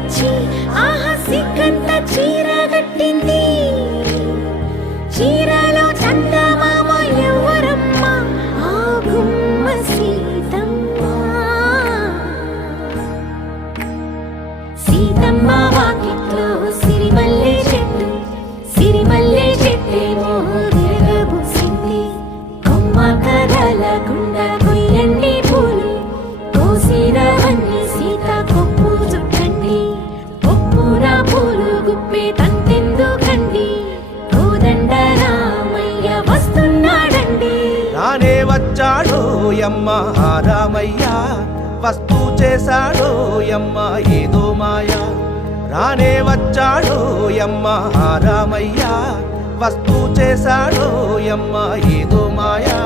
వచ్చి ఆహా సిగ్గంత చీరగట్టింది. చీరలో చందమామ ఎవరమ్మ? ఆ గుమ్మ సీతమ్మ. సీతమ్మ వాకిట్లో సిరిమల్లె చెట్టు, సిరిమల్లె చెట్టేమో తిరగబూసింది. కొమ్మ కదలకుండా కొయ్యండి పూలు, కోసిరవన్నీ సీత కొప్పు చుట్టండి. కొప్పున పూలు గుప్పే తంతెందుకండి, కోదండ రామయ్య వస్తున్నాడండి. రానే వచ్చాడో యమ్మ ఆ రామయ్య, వస్తూ చేశాడో యమ్మ ఏదో మాయ. రానే వచ్చాడో యమ్మ ఆ రామయ్య, వస్తూ చేశాడో యమ్మ ఏదో మాయా.